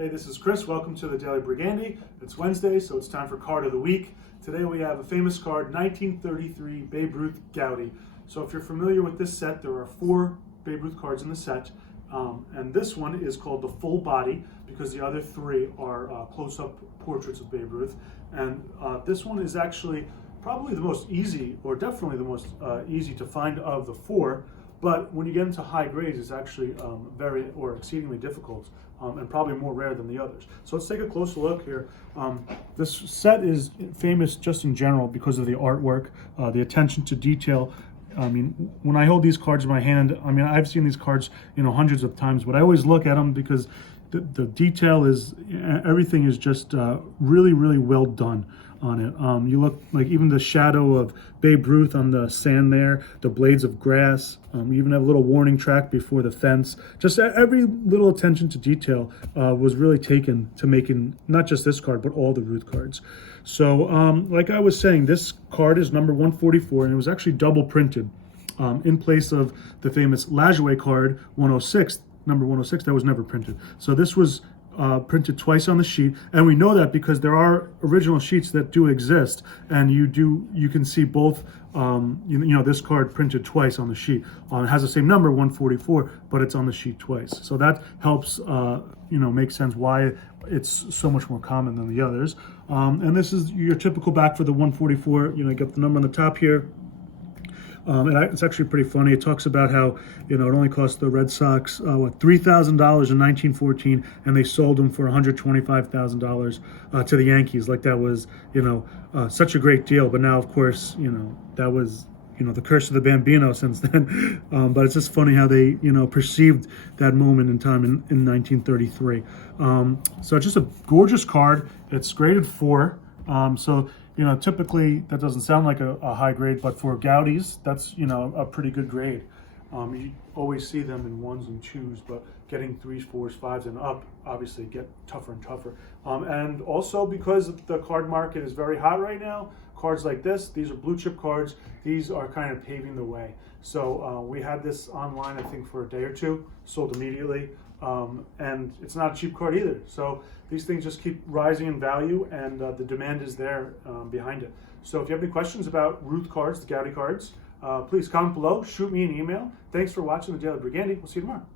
Hey, this is Chris. Welcome to the Daily Brigandy. It's Wednesday, so it's time for Card of the Week. Today we have a famous card, 1933 Babe Ruth Goudey. So if you're familiar with this set, there are 4 Babe Ruth cards in the set. And this one is called the full body because the other 3 are close-up portraits of Babe Ruth. And this one is actually probably the most easy, or definitely the most easy to find of the 4. But when you get into high grades, it's actually very or exceedingly difficult and probably more rare than the others. So let's take a closer look here. This set is famous just in general because of the artwork, the attention to detail. I mean, when I hold these cards in my hand, I mean, I've seen these cards, hundreds of times, but I always look at them because the detail is, everything is just really, really well done on it. You look like even the shadow of Babe Ruth on the sand there, the blades of grass, you even have a little warning track before the fence. Just every little attention to detail was really taken to making not just this card, but all the Ruth cards. So like I was saying, this card is number 144, and it was actually double printed in place of the famous Lajoie card 106, number 106, that was never printed. So this was printed twice on the sheet, and we know that because there are original sheets that do exist, and you can see both. This card printed twice on the sheet. It has the same number, 144, but it's on the sheet twice. So that helps, make sense why it's so much more common than the others. And this is your typical back for the 144. You got the number on the top here. It's actually pretty funny. It talks about how, it only cost the Red Sox, $3,000 in 1914, and they sold them for $125,000 to the Yankees. Like that was, such a great deal. But now, of course, that was, the curse of the Bambino since then. But it's just funny how they, perceived that moment in time in 1933. So it's just a gorgeous card. It's graded 4. Typically that doesn't sound like a high grade, but for Goudey's, that's, a pretty good grade. You always see them in 1s and 2s, but getting 3s, 4s, 5s, and up obviously get tougher and tougher. And also because the card market is very hot right now, cards like this, these are blue chip cards. These are kind of paving the way. So we had this online, I think, for a day or 2, sold immediately. And it's not a cheap card either. So these things just keep rising in value, and the demand is there behind it. So if you have any questions about Ruth cards, the Goudey cards, please comment below, shoot me an email. Thanks for watching the Daily Brigandy. We'll see you tomorrow.